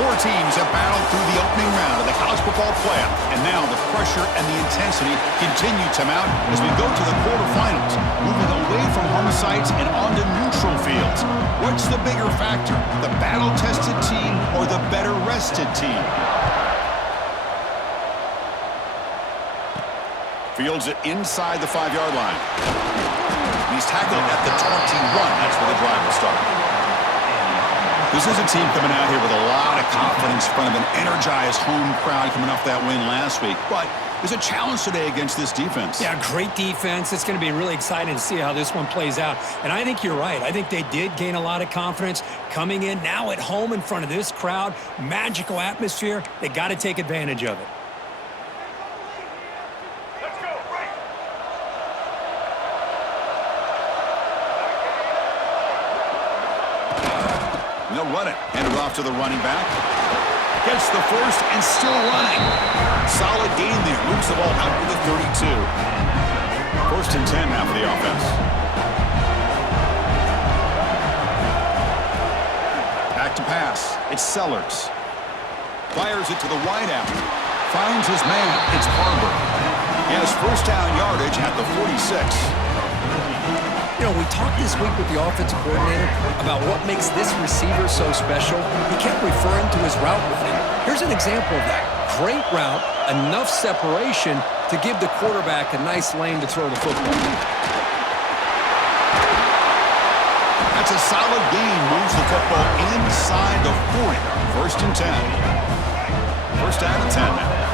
Four teams have battled through the opening round of the college football playoff, and now the pressure and the intensity continue to mount as we go to the quarterfinals, moving away from home sites and onto neutral fields. What's the bigger factor, the battle-tested team or the better-rested team? Fields it inside the 5-yard line. He's tackled at the 21. That's where the drive will start. This is a team coming out here with a lot of confidence in front of an energized home crowd coming off that win last week. But there's a challenge today against this defense. Yeah, great defense. It's going to be really exciting to see how this one plays out. And I think you're right. I think they did gain a lot of confidence coming in now at home in front of this crowd. Magical atmosphere. They got to take advantage of it. They'll run it. Hand it off to the running back. Gets the first and still running. Solid gain there. Moves the ball out to the 32. First and 10 now for the offense. Back to pass. It's Sellers. Fires it to the wideout. Finds his man. It's Barber. He has first down yardage at the 46. You know, we talked this week with the offensive coordinator about what makes this receiver so special. He kept referring to his route running. Here's an example of that. Great route, enough separation to give the quarterback a nice lane to throw the football. That's a solid gain. Moves the football inside the 40. First and 10. First down and 10 now.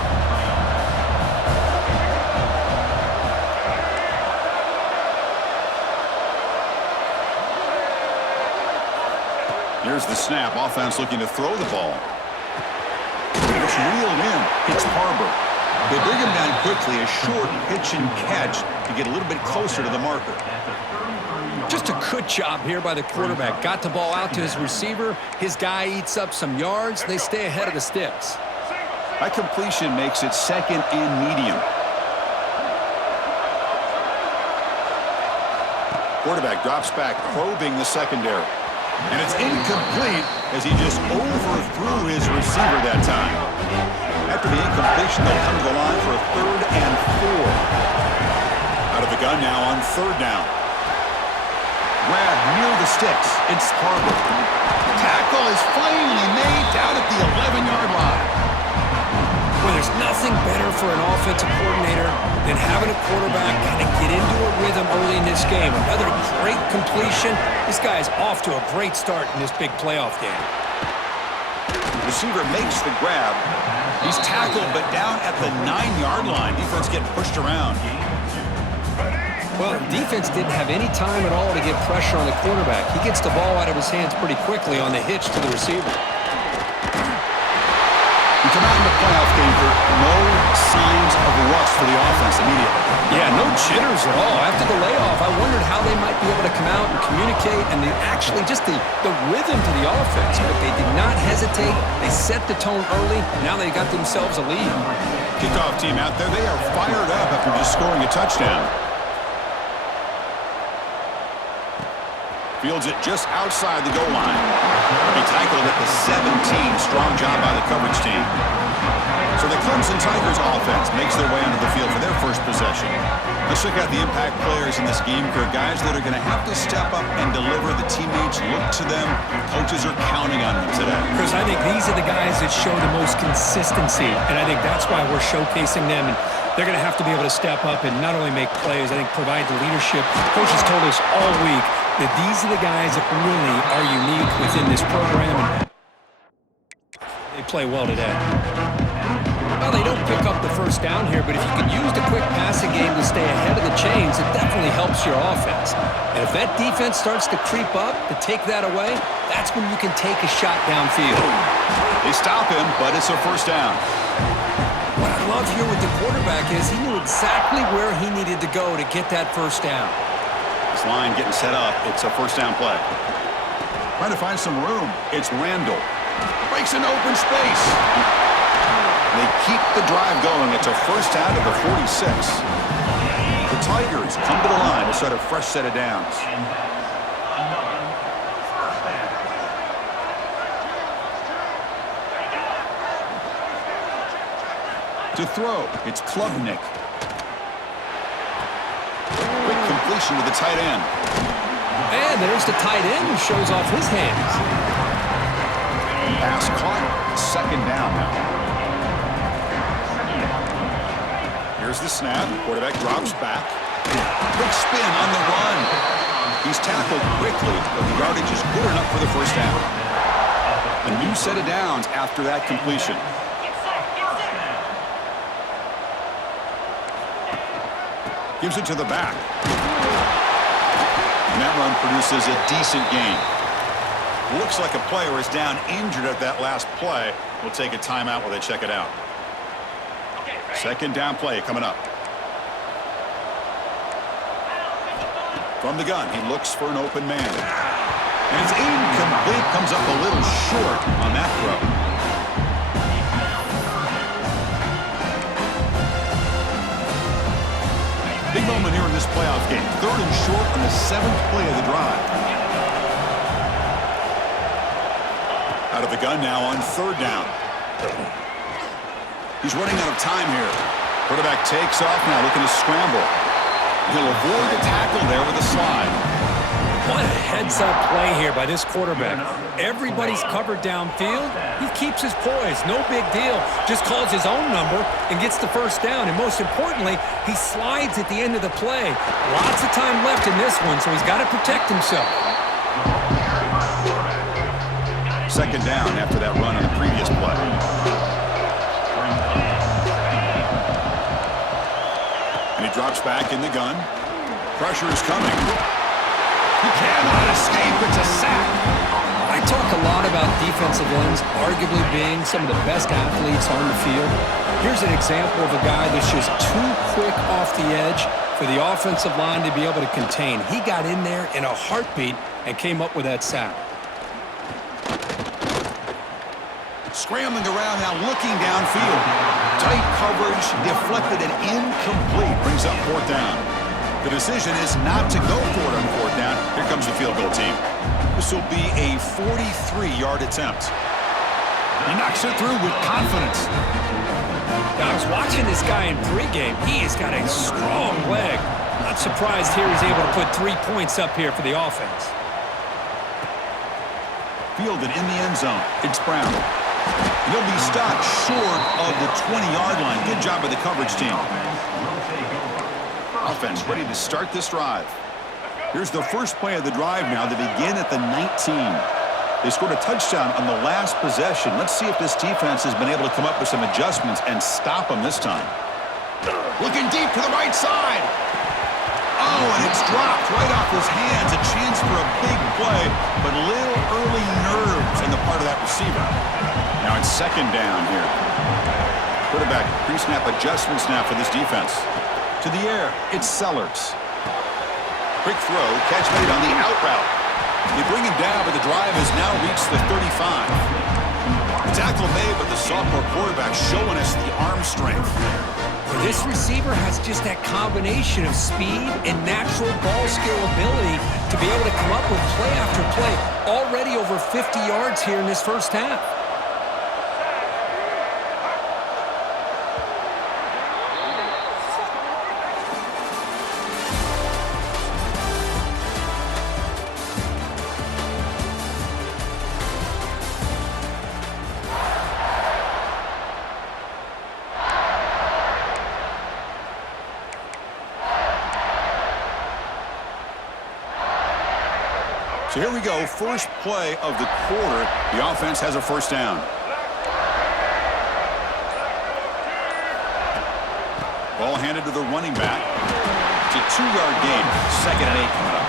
Here's the snap. Offense looking to throw the ball. It's reeled in. It's Barber. They bring him down quickly. A short pitch and catch to get a little bit closer to the marker. Just a good job here by the quarterback. Got the ball out to his receiver. His guy eats up some yards. They stay ahead of the sticks. That completion makes it second and medium. Quarterback drops back, probing the secondary. And it's incomplete as he just overthrew his receiver that time. After the incompletion, they'll come to the line for a 3rd and 4. Out of the gun now on 3rd down. Grab near the sticks. It's Barber. Tackle is finally made down at the 11-yard line. Well, there's nothing better for an offensive coordinator than having a quarterback kind of get into a rhythm early in this game. Another great completion. This guy is off to a great start in this big playoff game. Receiver makes the grab. He's tackled, but down at the 9-yard line. Defense getting pushed around. Well, defense didn't have any time at all to get pressure on the quarterback. He gets the ball out of his hands pretty quickly on the hitch to the receiver. We come out in the playoff game for no signs of rust for the offense immediately. Yeah, no jitters at all. After the layoff, I wondered how they might be able to come out and communicate and actually just the rhythm to the offense. But they did not hesitate. They set the tone early. Now they got themselves a lead. Kickoff team out there. They are fired up after just scoring a touchdown. Fields it just outside the goal line. He tackled at the 17. Strong job by the coverage team. So the Clemson Tigers offense makes their way onto the field for their first possession. Let's check out the impact players in this game. For guys that are going to have to step up and deliver. The teammates look to them. Coaches are counting on them today. Because I think these are the guys that show the most consistency. And I think that's why we're showcasing them. And they're going to have to be able to step up and not only make plays, I think provide the leadership. Coaches told us all week that these are the guys that really are unique within this program. And they play well today. Well, they don't pick up the first down here, but if you can use the quick passing game to stay ahead of the chains, it definitely helps your offense. And if that defense starts to creep up to take that away, that's when you can take a shot downfield. They stop him, but it's a first down. What I love here with the quarterback is he knew exactly where he needed to go to get that first down. This line getting set up. It's a first down play. Trying to find some room. It's Randall. Breaks an open space. They keep the drive going. It's a first down to the 46. The Tigers come to the line to set a fresh set of downs. To throw, it's Klubnik. Quick completion to the tight end. And there's the tight end who shows off his hands. Pass caught. Second down now. Here's the snap. Quarterback drops back. Quick spin on the run. He's tackled quickly, but the yardage is good enough for the first down. A new set of downs after that completion. Gives it to the back. And that run produces a decent gain. Looks like a player is down injured at that last play. We'll take a timeout while they check it out. Second down play coming up. From the gun, he looks for an open man. And it's incomplete. Comes up a little short on that throw. Big moment here in this playoff game. Third and short on the 7th play of the drive. Out of the gun now on third down. He's running out of time here. Quarterback takes off now, looking to scramble. He'll avoid the tackle there with a slide. What a heads-up play here by this quarterback. Everybody's covered downfield. He keeps his poise. No big deal. Just calls his own number and gets the first down. And most importantly, he slides at the end of the play. Lots of time left in this one, so he's got to protect himself. Second down after that run on the previous play. And he drops back in the gun. Pressure is coming. He cannot escape. It's a sack. I talk a lot about defensive ends arguably being some of the best athletes on the field. Here's an example of a guy that's just too quick off the edge for the offensive line to be able to contain. He got in there in a heartbeat and came up with that sack. Scrambling around now, looking downfield. Tight coverage, deflected and incomplete. Brings up fourth down. The decision is not to go for it on fourth down. Here comes the field goal team. This will be a 43-yard attempt. He knocks it through with confidence. Now, I was watching this guy in pregame. He has got a strong leg. Not surprised here he's able to put 3 points up here for the offense. Fielded in the end zone. It's Brown. He'll be stopped short of the 20-yard line. Good job by the coverage team. Offense ready to start this drive. Here's the first play of the drive now. They begin at the 19. They scored a touchdown on the last possession. Let's see if this defense has been able to come up with some adjustments and stop them this time. Looking deep to the right side. Oh, and it's dropped right off his hands. A chance for a big play, but little early nerves on the part of that receiver. Now it's second down here. Quarterback pre-snap adjustments now for this defense. To the air, it's Sellers. Quick throw, catch made on the out route. They bring him down, but the drive has now reached the 35. The tackle made, but the sophomore quarterback showing us the arm strength. This receiver has just that combination of speed and natural ball skill ability to be able to come up with play after play. Already over 50 yards here in this first half. So here we go, first play of the quarter. The offense has a first down. Ball handed to the running back. It's a 2-yard gain. Second and 8 coming up.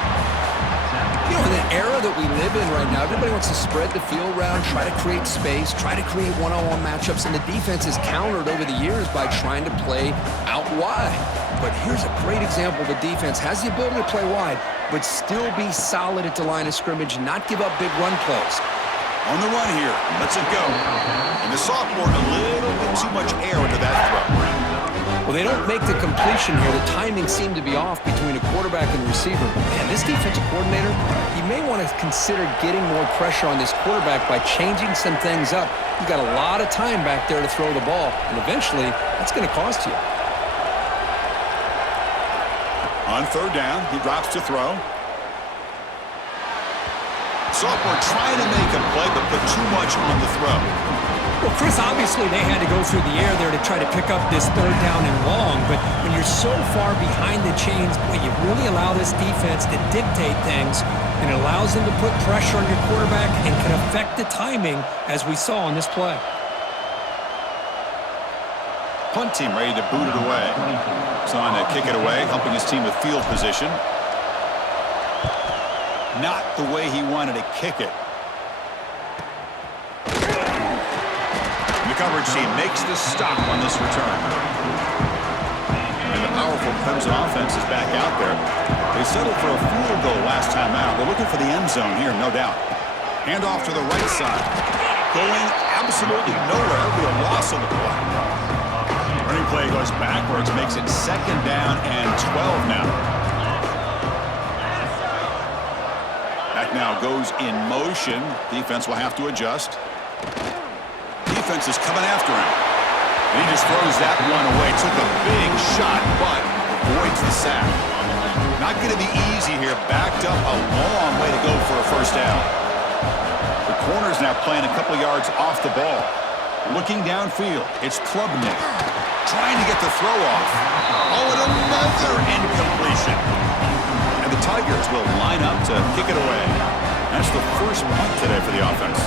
You know, in the era that we live in right now, everybody wants to spread the field around, try to create space, try to create one-on-one matchups, and the defense is countered over the years by trying to play out wide. But here's a great example. The defense has the ability to play wide, but still be solid at the line of scrimmage, not give up big run plays. On the run here. Lets it go. And the sophomore, a little bit too much air into that throw. Well, they don't make the completion here. The timing seemed to be off between a quarterback and receiver. But, man, this defensive coordinator, he may want to consider getting more pressure on this quarterback by changing some things up. You got a lot of time back there to throw the ball, and eventually that's going to cost you. On third down, he drops to throw. Sophomore trying to make a play, but put too much on the throw. Well, Chris, obviously they had to go through the air there to try to pick up this third down and long, but when you're so far behind the chains, boy, you really allow this defense to dictate things, and it allows them to put pressure on your quarterback and can affect the timing, as we saw on this play. Punt team ready to boot it away. He's on to kick it away, helping his team with field position. Not the way he wanted to kick it. The coverage team makes the stop on this return. And the powerful Clemson offense is back out there. They settled for a field goal last time out. They're looking for the end zone here, no doubt. Hand off to the right side. Going absolutely nowhere. It'll be a loss on the play. Running play goes backwards, makes it second down and 12 now. Back now goes in motion. Defense will have to adjust. Defense is coming after him. And he just throws that one away. Took a big shot, but avoids the sack. Not going to be easy here. Backed up a long way to go for a first down. The corner's now playing a couple yards off the ball. Looking downfield, it's Klubnik. Trying to get the throw off. Oh, and another incompletion. And the Tigers will line up to kick it away. That's the first punt today for the offense.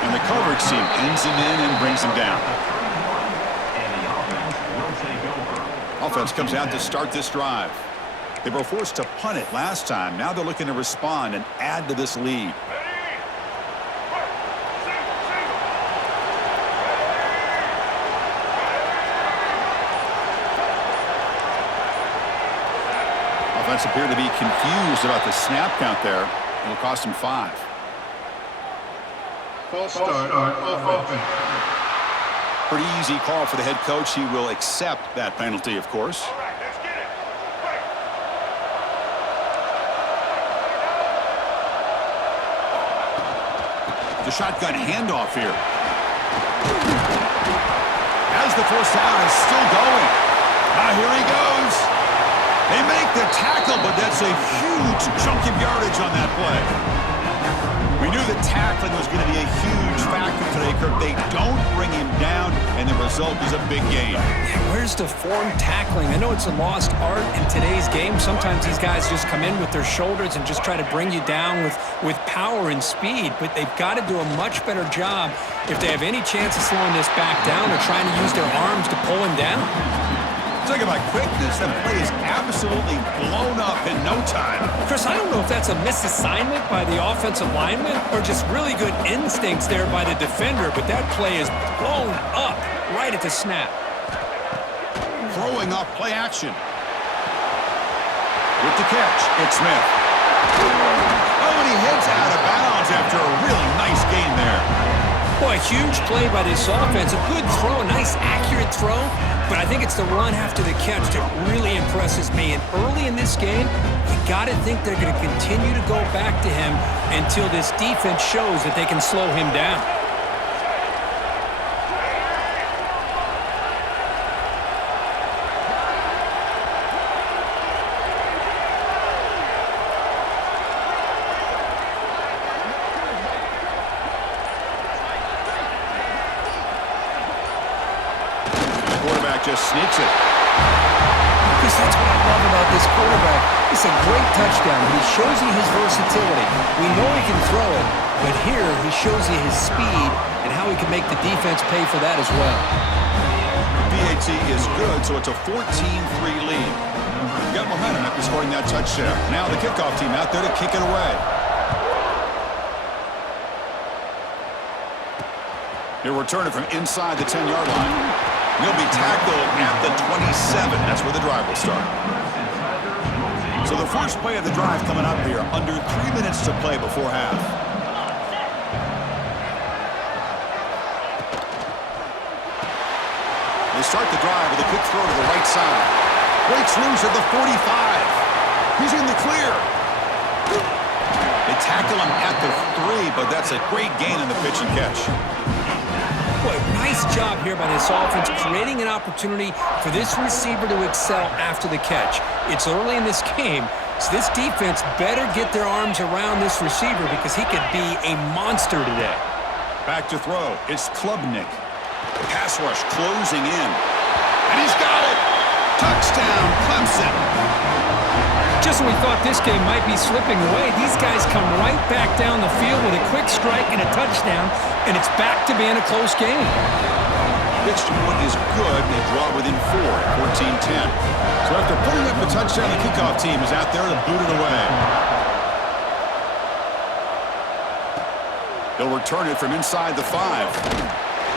And the coverage team pins him in and brings him down. Offense comes out to start this drive. They were forced to punt it last time. Now they're looking to respond and add to this lead. Offense appeared to be confused about the snap count there. It'll cost him 5. False start on offense. Pretty easy call for the head coach. He will accept that penalty, of course. The shotgun handoff here. As the first down is still going. Here he goes. They make the tackle, but that's a huge chunk of yardage on that play. We knew that tackling was going to be a huge factor today, Kirk. They don't bring him down, and the result is a big gain. Yeah, where's the form tackling? I know it's a lost art in today's game. Sometimes these guys just come in with their shoulders and just try to bring you down with power and speed, but they've got to do a much better job if they have any chance of slowing this back down or trying to use their arms to pull him down. Talk about quickness. That play is absolutely blown up in no time. Chris, I don't know if that's a misassignment by the offensive lineman or just really good instincts there by the defender, but that play is blown up right at the snap. Throwing off play action. With the catch, it's Smith. Oh, and he heads out of bounds after a really nice gain there. Boy, a huge play by this offense. A good throw, a nice accurate throw. But I think it's the run after the catch that really impresses me. And early in this game, you got to think they're going to continue to go back to him until this defense shows that they can slow him down. Just sneaks it. Because that's what I love about this quarterback. It's a great touchdown, but he shows you his versatility. We know he can throw it, but here he shows you his speed and how he can make the defense pay for that as well. PAT is good, so it's a 14-3 lead. Got momentum after scoring that touchdown. Now the kickoff team out there to kick it away. He'll return it from inside the 10-yard line. He'll be tackled at the 27. That's where the drive will start. So the first play of the drive coming up here. Under 3 minutes to play before half. start the drive with a quick throw to the right side. Breaks loose at the 45. He's in the clear. They tackle him at the 3, but that's a great gain in the pitch and catch. Boy, nice job here by this offense, creating an opportunity for this receiver to excel after the catch. It's early in this game, so this defense better get their arms around this receiver because he could be a monster today. Back to throw. It's Klubnik. Pass rush closing in. And he's got it. Touchdown, Clemson. Just when we thought this game might be slipping away, these guys come right back down the field with a quick strike and a touchdown, and it's back to being a close game. Extra point is good. They draw within 4 at 14-10. So after putting up the touchdown, the kickoff team is out there to boot it away. They'll return it from inside the 5.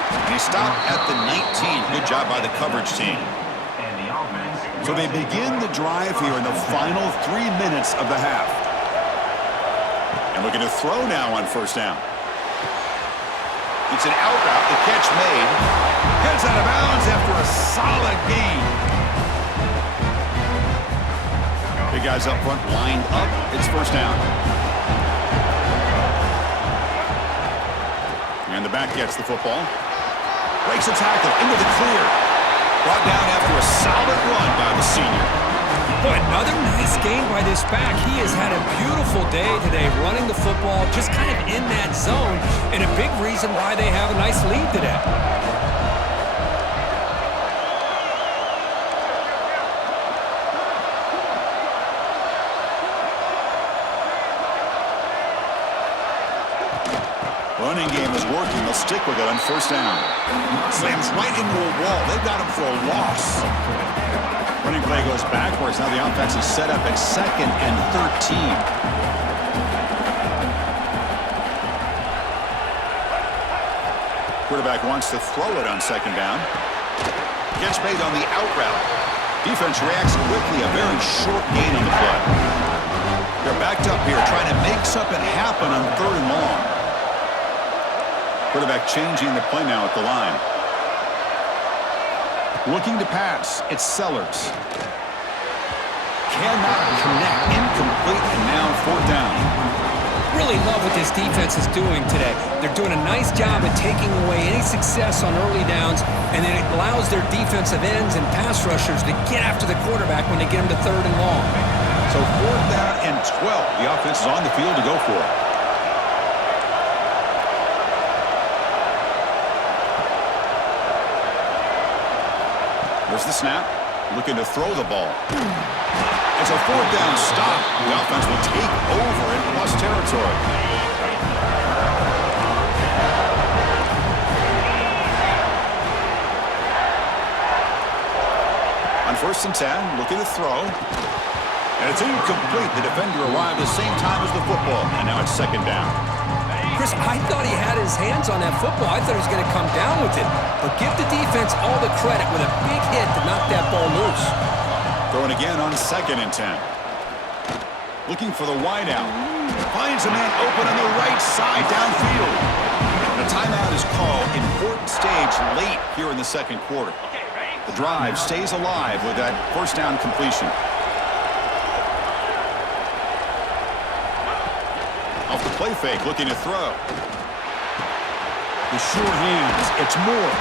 And he stopped at the 19. Good job by the coverage team. So they begin the drive here in the final 3 minutes of the half. And looking to throw now on first down. It's an out route. The catch made. Heads out of bounds after a solid gain. Big guys up front lined up. It's first down. And the back gets the football. Breaks a tackle into the clear. Brought down after a solid run by the senior. Boy, another nice game by this back. He has had a beautiful day today running the football, just kind of in that zone, and a big reason why they have a nice lead today. Running game is working. They'll stick with it on first down. Slams right into a wall. They've got him for a loss. Running play goes backwards. Now the offense is set up at 2nd and 13. Quarterback wants to throw it on 2nd down. Catch made on the out route. Defense reacts quickly. A very short gain on the play. They're backed up here trying to make something happen on 3rd and long. Quarterback changing the play now at the line. Looking to pass. It's Sellers. Cannot connect. Incomplete, and now 4th down. Really love what this defense is doing today. They're doing a nice job at taking away any success on early downs, and then it allows their defensive ends and pass rushers to get after the quarterback when they get them to 3rd and long. So 4th down and 12. The offense is on the field to go for it. There's the snap. Looking to throw the ball. It's a 4th down stop. The offense will take over in plus territory. On 1st and 10, looking to throw. And it's incomplete. The defender arrived at the same time as the football. And now it's 2nd down. Chris, I thought he had his hands on that football. I thought he was going to come down with it. But give the defense all the credit with a big hit to knock that ball loose. Throwing again on 2nd and 10. Looking for the wideout. Finds a man open on the right side downfield. The timeout is called. Important stage late here in the 2nd quarter. The drive stays alive with that first down completion. Off the play fake, looking to throw. The sure hands, it's Moore.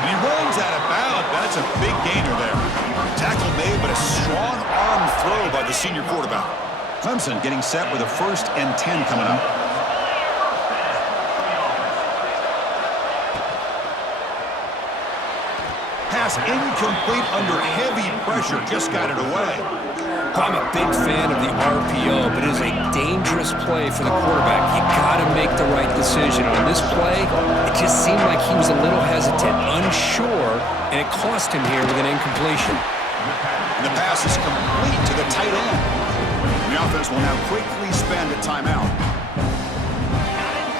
And he rolls out of bounds. That's a big gainer there. Tackle made, but a strong arm throw by the senior quarterback. Clemson getting set with a 1st and 10 coming up. Pass incomplete under heavy pressure. Just got it away. I'm a big fan of the RPO, but it is a dangerous play for the quarterback. You got to make the right decision. On this play, it just seemed like he was a little hesitant, unsure, and it cost him here with an incompletion. And the pass is complete to the tight end. The offense will now quickly spend a timeout.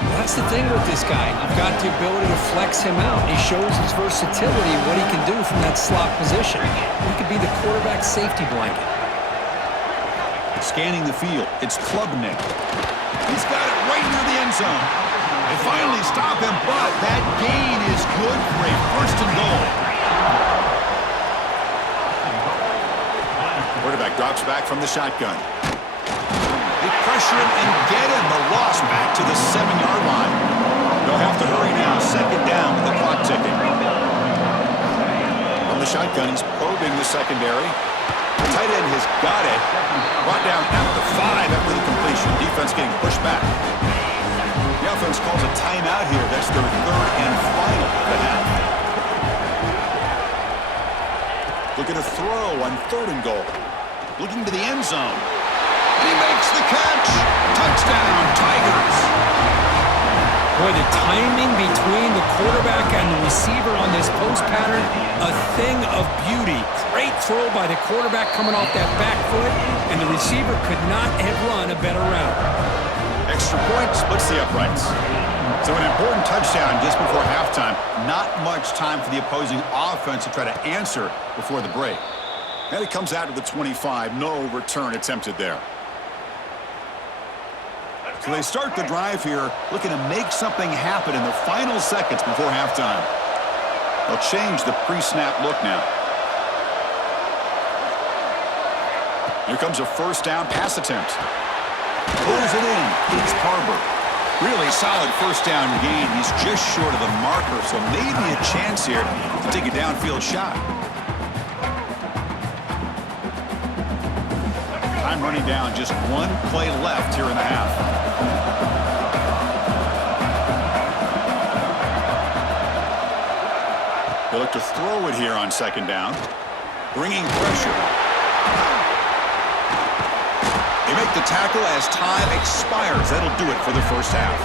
Well, that's the thing with this guy. You've got the ability to flex him out. He shows his versatility, what he can do from that slot position. He could be the quarterback's safety blanket. Scanning the field, it's Klubnik. He's got it right near the end zone. They finally stop him, but that gain is good for a 1st and goal. Quarterback drops back from the shotgun. They pressure him and get him. The loss back to the 7-yard line. They'll have to hurry now. Second down with the clock ticking. From the shotgun, he's probing the secondary. The tight end has got it. Brought down at the 5 after the completion. Defense getting pushed back. The offense calls a timeout here. That's their third and final of the half. Looking to throw on 3rd and goal. Looking to the end zone. And he makes the catch. Touchdown, Tigers. Boy, the timing between the quarterback and the receiver on this post pattern, a thing of beauty. Great throw by the quarterback coming off that back foot, and the receiver could not have run a better route. Extra point splits the uprights. So an important touchdown just before halftime. Not much time for the opposing offense to try to answer before the break. And it comes out to the 25. No return attempted there. So they start the drive here, looking to make something happen in the final seconds before halftime. They'll change the pre-snap look now. Here comes a first down pass attempt. Pulls it in. It's Harbor. Really solid first down gain. He's just short of the marker, so maybe a chance here to take a downfield shot. Time running down. Just one play left here in the half. They look to throw it here on second down. Bringing pressure. They make the tackle as time expires. That'll do it for the first half.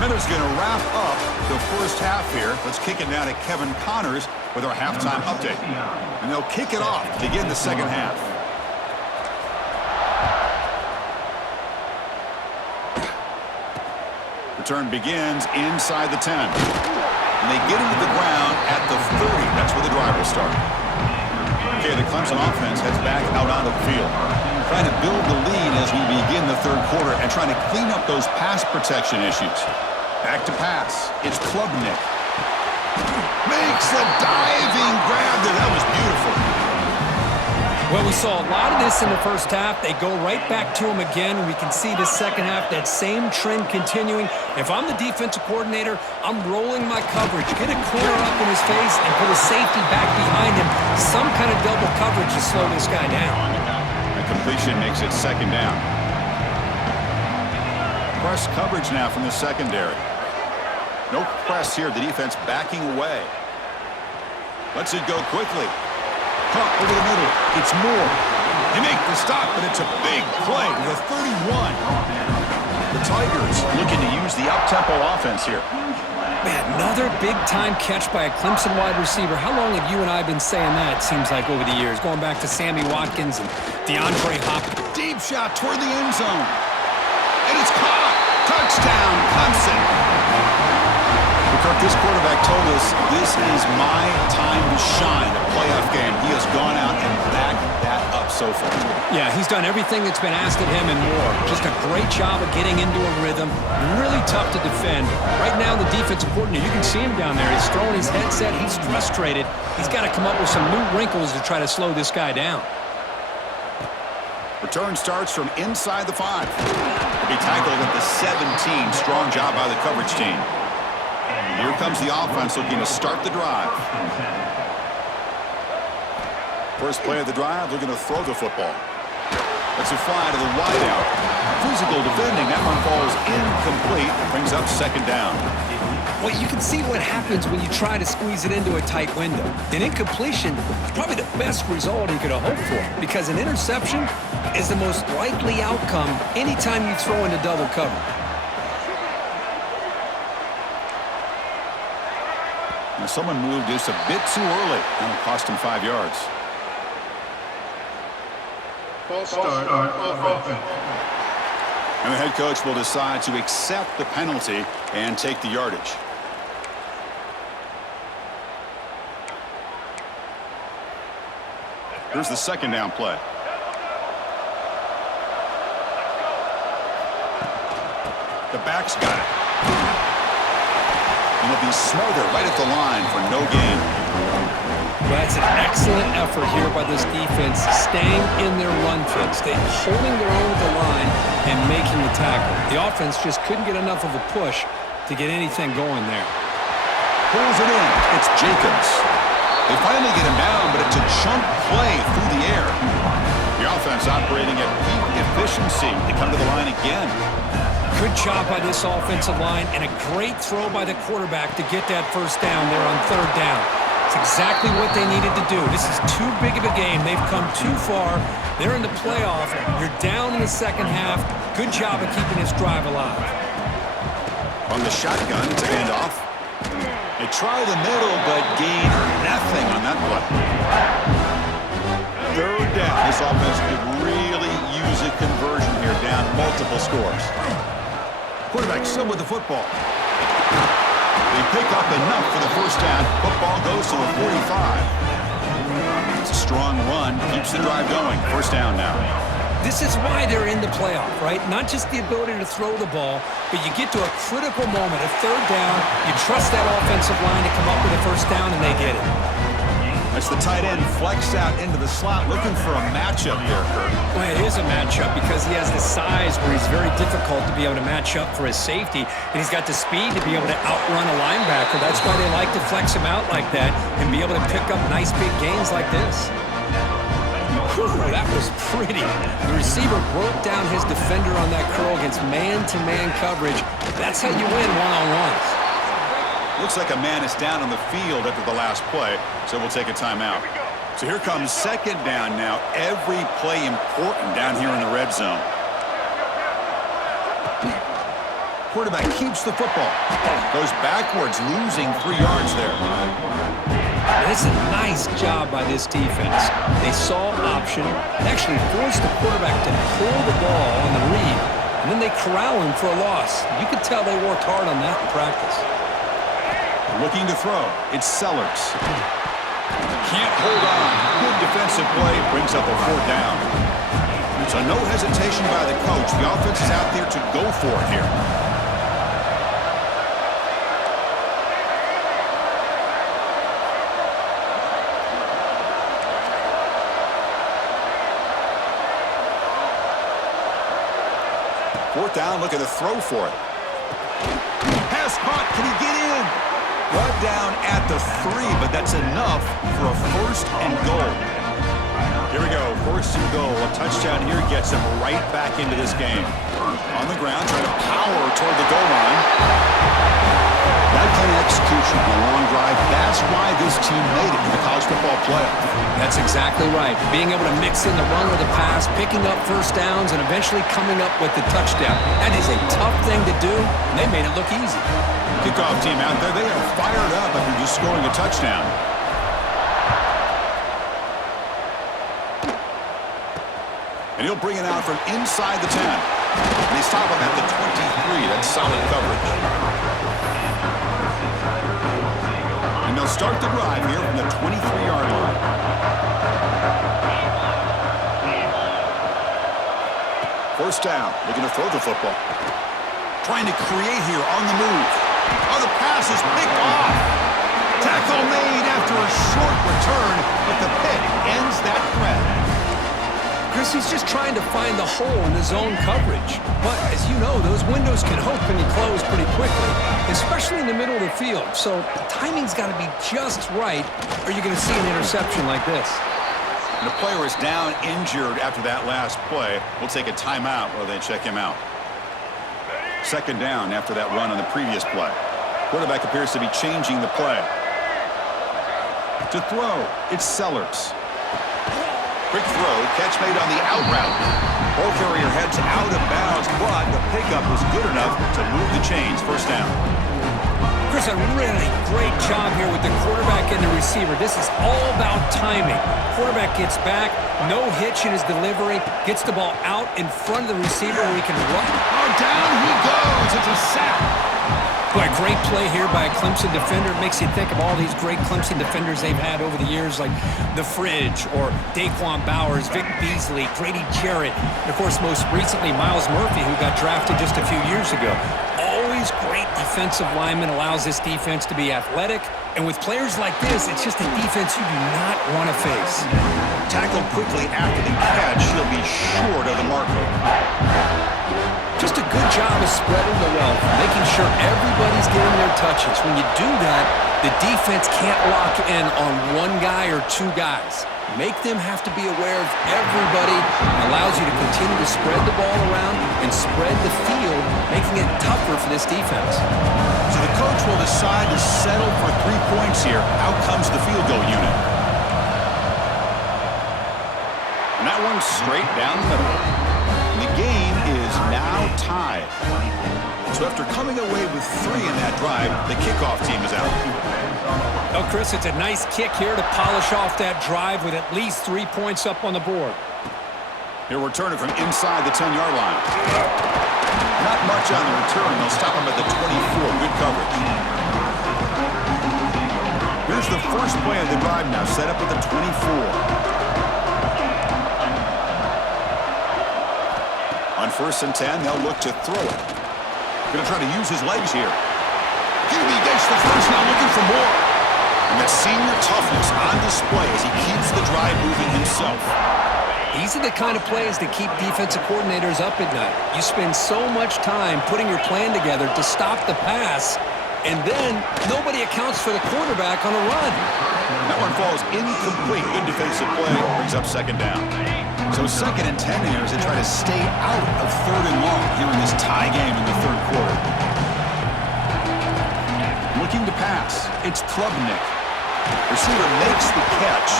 Miller's going to wrap up the first half here. Let's kick it now to Kevin Connors with our halftime update. And they'll kick it off to begin the second half. Return begins inside the 10. And they get into the ground at the 30. That's where the drive will start. Okay, the Clemson offense heads back out onto the field. Trying to build the lead as we begin the third quarter and trying to clean up those pass protection issues. Back to pass. It's Klubnik. Makes a diving grab there. That was beautiful. Well, we saw a lot of this in the first half. They go right back to him again. We can see the second half, that same trend continuing. If I'm the defensive coordinator, I'm rolling my coverage. Get a corner up in his face and put a safety back behind him. Some kind of double coverage to slow this guy down. A completion makes it second down. Press coverage now from the secondary. No press here. The defense backing away. Lets it go quickly. Caught over the middle. It's Moore. They make the stop, but it's a big play to the 31. The Tigers looking to use the up-tempo offense here. Man, another big-time catch by a Clemson wide receiver. How long have you and I been saying that, it seems like, over the years? Going back to Sammy Watkins and DeAndre Hopkins. Deep shot toward the end zone. And it's caught. Touchdown, Clemson. Kirk, this quarterback told us this is my time to shine, a playoff game. He has gone out and backed that up so far. Yeah, he's done everything that's been asked of him and more. Just a great job of getting into a rhythm. Really tough to defend. Right now, the defensive coordinator, you can see him down there. He's throwing his headset. He's frustrated. He's got to come up with some new wrinkles to try to slow this guy down. Return starts from inside the 5. He'll be tackled at the 17. Strong job by the coverage team. Here comes the offense looking to start the drive. First play of the drive, looking to throw the football. That's a fly to the wideout. Physical defending. That one falls incomplete. Brings up second down. Well, you can see what happens when you try to squeeze it into a tight window. An incompletion is probably the best result he could have hoped for, because an interception is the most likely outcome anytime you throw into double cover. Now someone moved just a bit too early. That'll cost him 5 yards. False start on offense. And the head coach will decide to accept the penalty and take the yardage. Here's the second down play. The back's got it. And he'll be smothered right at the line for no gain. Well, that's an excellent effort here by this defense, staying in their run fits. They're holding their own at the line and making the tackle. The offense just couldn't get enough of a push to get anything going there. Pulls it in. It's Jacobs. They finally get him down, but it's a chunk play through the air. The offense operating at peak efficiency. They come to the line again. Good job by this offensive line and a great throw by the quarterback to get that first down there on third down. It's exactly what they needed to do. This is too big of a game. They've come too far. They're in the playoff. You're down in the second half. Good job of keeping this drive alive. On the shotgun, it's a handoff. They try the middle, but gain nothing on that play. Third down. This offense could really use a conversion here, down multiple scores. Quarterback still with the football. They pick up enough for the first down. Football goes to the 45. It's a strong run. Keeps the drive going. First down now. This is why they're in the playoff, right? Not just the ability to throw the ball, but you get to a critical moment, a third down. You trust that offensive line to come up with a first down, and they get it. That's the tight end flexed out into the slot, looking for a matchup here, Kurt. Well, it is a matchup because he has the size where he's very difficult to be able to match up for his safety, and he's got the speed to be able to outrun a linebacker. That's why they like to flex him out like that and be able to pick up nice big gains like this. Whew, that was pretty. The receiver broke down his defender on that curl against man-to-man coverage. That's how you win one-on-ones. Looks like a man is down on the field after the last play, so we'll take a timeout. So here comes second down now. Every play important down here in the red zone. Quarterback keeps the football. Goes backwards, losing 3 yards there. This is a nice job by this defense. They saw option, actually forced the quarterback to pull the ball on the read, and then they corral him for a loss. You could tell they worked hard on that in practice. Looking to throw. It's Sellers. Can't hold on. Good defensive play. Brings up a fourth down. So no hesitation by the coach. The offense is out there to go for it here. Fourth down, look at the throw for it. Pass caught, can he get in? Brought down at the 3, but that's enough for a first and goal. Here we go, first and goal. A touchdown here gets him right back into this game. On the ground, trying to power toward the goal line. That kind of execution on a long drive, that's why this team made it in the college football playoff. That's exactly right. Being able to mix in the run or the pass, picking up first downs, and eventually coming up with the touchdown. That is a tough thing to do, and they made it look easy. Kickoff team out there, they are fired up after just scoring a touchdown. And he'll bring it out from inside the 10. And they stop him at the 23. That's solid coverage. And they'll start the drive here from the 23-yard line. First down, looking to throw the football. Trying to create here on the move. Oh, the pass is picked off. Tackle made after a short return, but the pick ends that threat. Chris, he's just trying to find the hole in the zone coverage. But as you know, those windows can open and close pretty quickly, especially in the middle of the field. So the timing's got to be just right, or you're going to see an interception like this. And the player is down injured after that last play. We'll take a timeout while they check him out. Second down after that run on the previous play. Quarterback appears to be changing the play. To throw, it's Sellers. Quick throw, catch made on the out route. Ball carrier heads out of bounds, but the pickup was good enough to move the chains. First down. Chris, a really great job here with the quarterback and the receiver. This is all about timing. Quarterback gets back, no hitch in his delivery, gets the ball out in front of the receiver where he can run. Oh, down he goes. It's a sack. Boy, great play here by a Clemson defender. It makes you think of all these great Clemson defenders they've had over the years, like The Fridge or Daquan Bowers, Vic Beasley, Grady Jarrett, and, of course, most recently, Miles Murphy, who got drafted just a few years ago. Always great offensive lineman allows this defense to be athletic. And with players like this, it's just a defense you do not want to face. Tackled quickly after the catch, he'll be short of the marker. Just a good job of spreading the wealth, making sure everybody's getting their touches. When you do that, the defense can't lock in on one guy or two guys. Make them have to be aware of everybody. It allows you to continue to spread the ball around and spread the field, making it tougher for this defense. So the coach will decide to settle for 3 points here. Out comes the field goal unit. And that one's straight down the middle. The game is now tied. So after coming away with 3 in that drive, the kickoff team is out. Well, Chris, it's a nice kick here to polish off that drive with at least 3 points up on the board. He'll return it from inside the 10-yard line. Not much on the return. They'll stop him at the 24. Good coverage. Here's the first play of the drive now, set up at the 24. On 1st and 10, they'll look to throw it. Going to try to use his legs here. QB gets the first, now looking for more. And that senior toughness on display as he keeps the drive moving himself. These are the kind of plays that keep defensive coordinators up at night. You spend so much time putting your plan together to stop the pass, and then nobody accounts for the quarterback on a run. That one falls incomplete. Good defensive play. Brings up 2nd down. So 2nd and 10 here as they try to stay out of 3rd and long here in this tie game in the 3rd quarter. Looking to pass. It's Klubnik. Receiver makes the catch.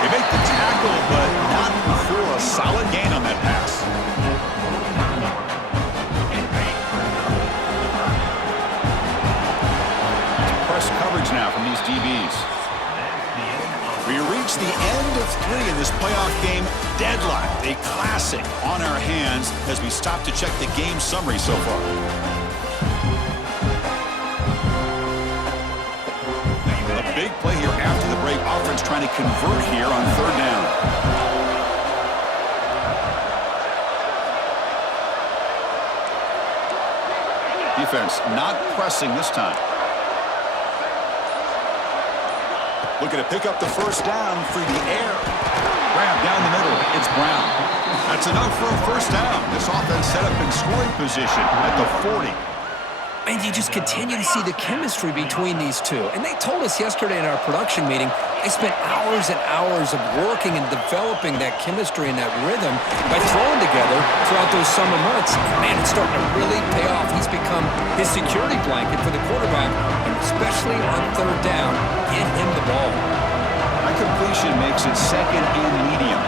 They make the tackle, but not before a solid gain on that pass. Press coverage now from these DBs. We reach the end of 3 in this playoff game. Deadlocked, a classic on our hands as we stop to check the game summary so far. A big play here after the break. Offense trying to convert here on 3rd down. Defense not pressing this time. Looking to pick up the 1st down through the air. Grab down the middle. It's Brown. That's enough for a 1st down. This offense set up in scoring position at the 40. And you just continue to see the chemistry between these two. And they told us yesterday in our production meeting, they spent hours and hours of working and developing that chemistry and that rhythm by throwing together throughout those summer months. And man, it's starting to really pay off. He's become his security blanket for the quarterback, and especially on 3rd down, get him the ball. That completion makes it 2nd and medium.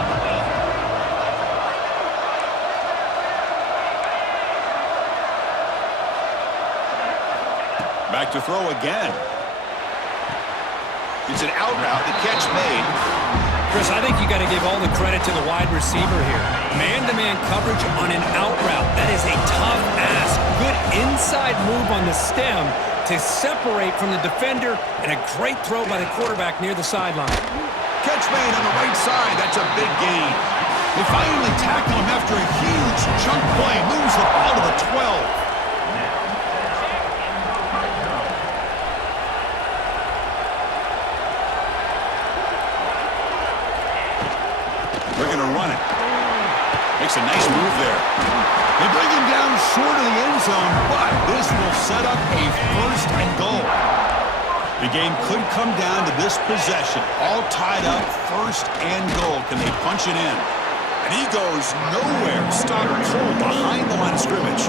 Back to throw again. It's an out route. The catch made. Chris, I think you got to give all the credit to the wide receiver here. Man-to-man coverage on an out route. That is a tough ask. Good inside move on the stem to separate from the defender, and a great throw by the quarterback near the sideline. Catch made on the right side. That's a big gain. They finally tackle him after a huge chunk play. Moves the ball to the 12. They're going to run it. Makes a nice move there. They bring him down short of the end zone, but this will set up a 1st and goal. The game could come down to this possession. All tied up, 1st and goal. Can they punch it in? And he goes nowhere. Stopped cold behind the line of scrimmage.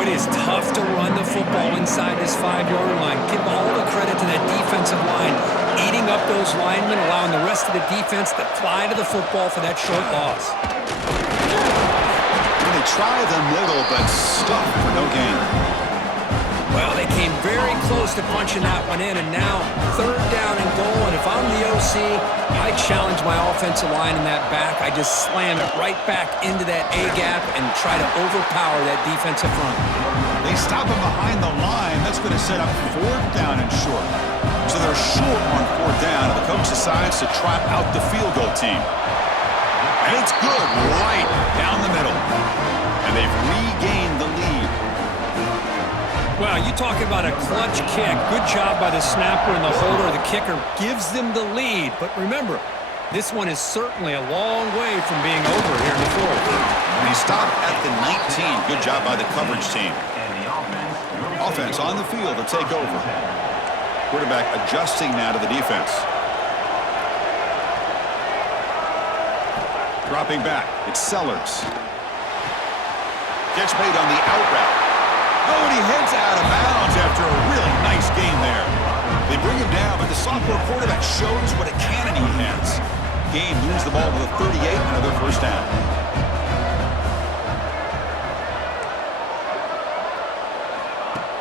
It is tough to run the football inside this 5-yard line. Give all the credit to that defensive line, eating up those linemen, allowing the rest of the defense to fly to the football for that short loss. They try the middle, but stuck for no gain. Well, they came very close to punching that one in, and now 3rd down and goal. And if I'm the OC, I challenge my offensive line in that back. I just slam it right back into that A-gap and try to overpower that defensive front. They stop him behind the line. That's going to set up 4th down and short. So they're short on 4th down, and the coach decides to trot out the field goal team. And it's good, right down the middle. And they've regained the lead. Well, you talk about a clutch kick. Good job by the snapper and the holder. The kicker gives them the lead. But remember, this one is certainly a long way from being over here in the fourth. And he stopped at the 19. Good job by the coverage team. Offense on the field to take over. Quarterback adjusting now to the defense. Dropping back. It's Sellers. Catch made on the out route. Oh, and he heads out of bounds after a really nice game there. They bring him down, but the sophomore quarterback shows what a cannon he has. Game moves the ball to the 38, another first down.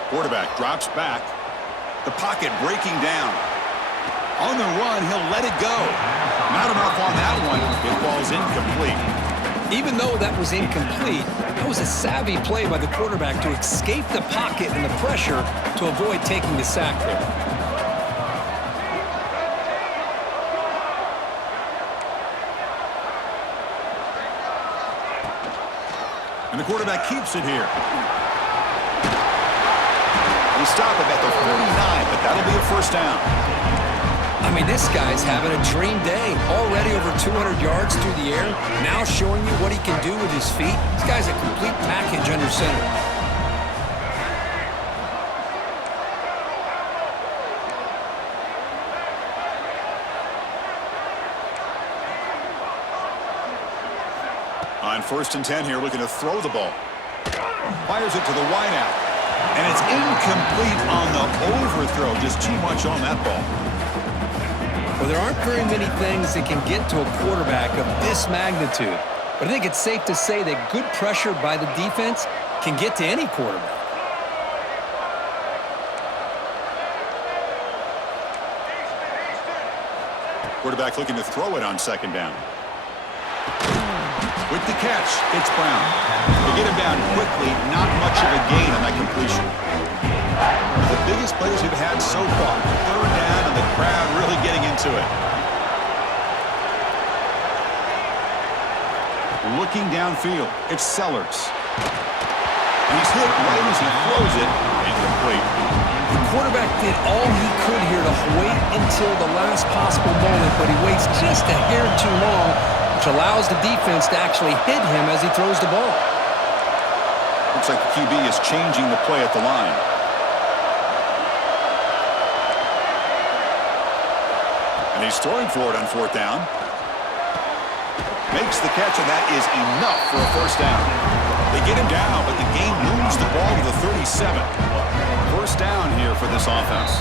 Quarterback drops back. The pocket breaking down. On the run, he'll let it go. Not enough on that one. It falls incomplete. Even though that was incomplete, that was a savvy play by the quarterback to escape the pocket and the pressure to avoid taking the sack there. And the quarterback keeps it here. They stop him at the 49, but that'll be a first down. I mean, this guy's having a dream day. Already over 200 yards through the air. Now showing you what he can do with his feet. This guy's a complete package under center. On 1st and 10 here, looking to throw the ball. Fires it to the wideout. And it's incomplete on the overthrow. Just too much on that ball. Well, there aren't very many things that can get to a quarterback of this magnitude. But I think it's safe to say that good pressure by the defense can get to any quarterback. Quarterback looking to throw it on 2nd down. With the catch, it's Brown. They get him down quickly, not much of a gain on that completion. The biggest plays we've had so far. 3rd down, and the crowd really getting into it. Looking downfield, it's Sellers. And he's hit right as he throws it, incomplete. The quarterback did all he could here to wait until the last possible moment, but he waits just a hair too long, which allows the defense to actually hit him as he throws the ball. Looks like the QB is changing the play at the line. And he's throwing for it on 4th down. Makes the catch, and that is enough for a first down. They get him down, but the game moves the ball to the 37. First down here for this offense.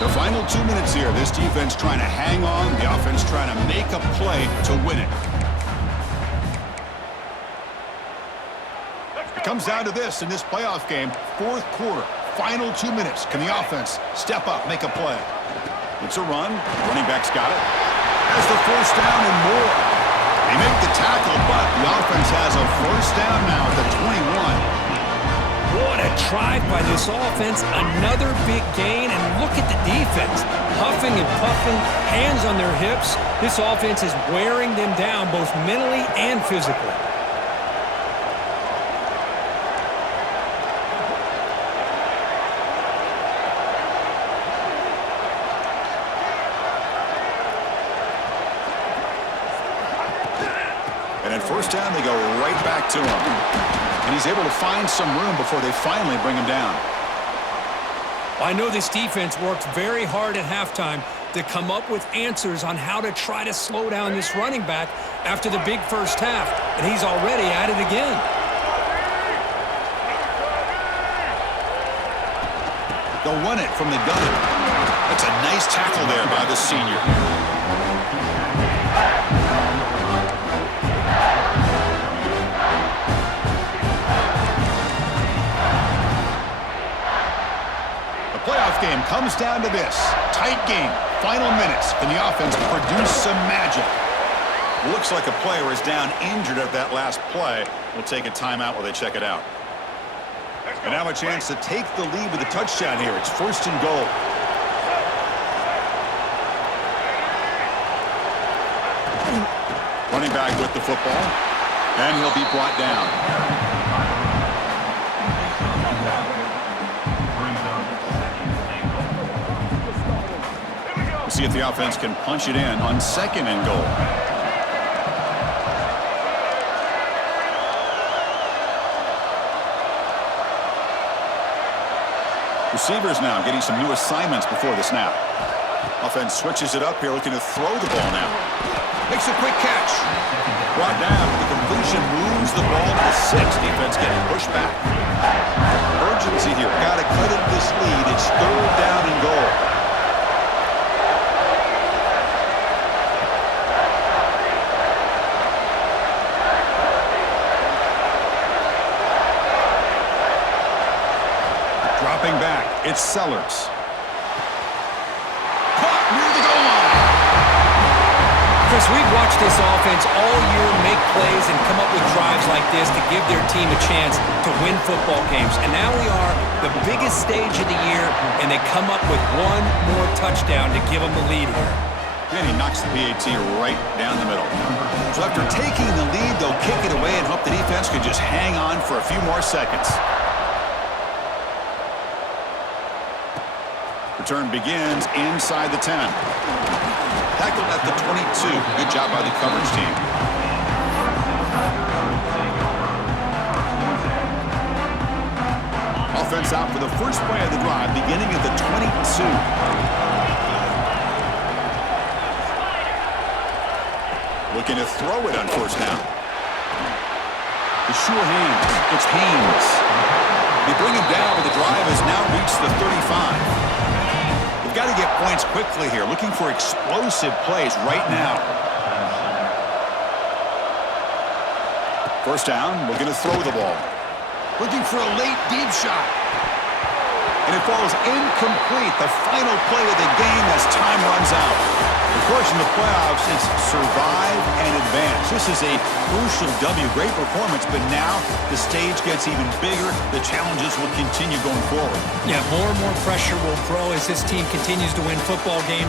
The final 2 minutes here. This defense trying to hang on. The offense trying to make a play to win it. It comes down to this in this playoff game. 4th quarter. Final 2 minutes. Can the offense step up, make a play? It's a run. Running back's got it. Has the first down and more. They make the tackle, but the offense has a first down now at the 21. What a drive by this offense. Another big gain, and look at the defense. Huffing and puffing, hands on their hips. This offense is wearing them down both mentally and physically. And at first down, they go right back to him. And he's able to find some room before they finally bring him down. I know this defense worked very hard at halftime to come up with answers on how to try to slow down this running back after the big first half. And he's already at it again. They'll run it from the gun. That's a nice tackle there by the senior. Playoff game comes down to this. Tight game. Final minutes. Can the offense produce some magic? Looks like a player is down injured at that last play. We'll take a timeout while they check it out. And now a chance to take the lead with a touchdown here. It's 1st and goal. Running back with the football. And he'll be brought down. see if the offense can punch it in on 2nd and goal. Receivers now getting some new assignments before the snap. Offense switches it up here, looking to throw the ball now. Makes a quick catch. Brought down. The completion moves the ball to the 6. Defense getting pushed back. Urgency here. Got to cut into this lead. It's 3rd down and goal. Dropping back. It's Sellers. Caught near the goal line. Chris, we've watched this offense all year make plays and come up with drives like this to give their team a chance to win football games. And now we are the biggest stage of the year, and they come up with one more touchdown to give them the lead here. And he knocks the PAT right down the middle. So after taking the lead, they'll kick it away and hope the defense can just hang on for a few more seconds. Return begins inside the 10. Tackled at the 22. Good job by the coverage team. Offense out for the first play of the drive, beginning at the 22. Looking to throw it on 1st down. The sure hands. It's Haynes. They bring him down, but the drive has now reached the 35. Got to get points quickly here. Looking for explosive plays right now. 1st down. We're going to throw the ball. Looking for a late deep shot. And it falls incomplete. The final play of the game as time runs out. Of course, in the playoffs, it's survive and advance. This is a crucial W. Great performance, but now the stage gets even bigger. The challenges will continue going forward. Yeah, more and more pressure will grow as this team continues to win football games.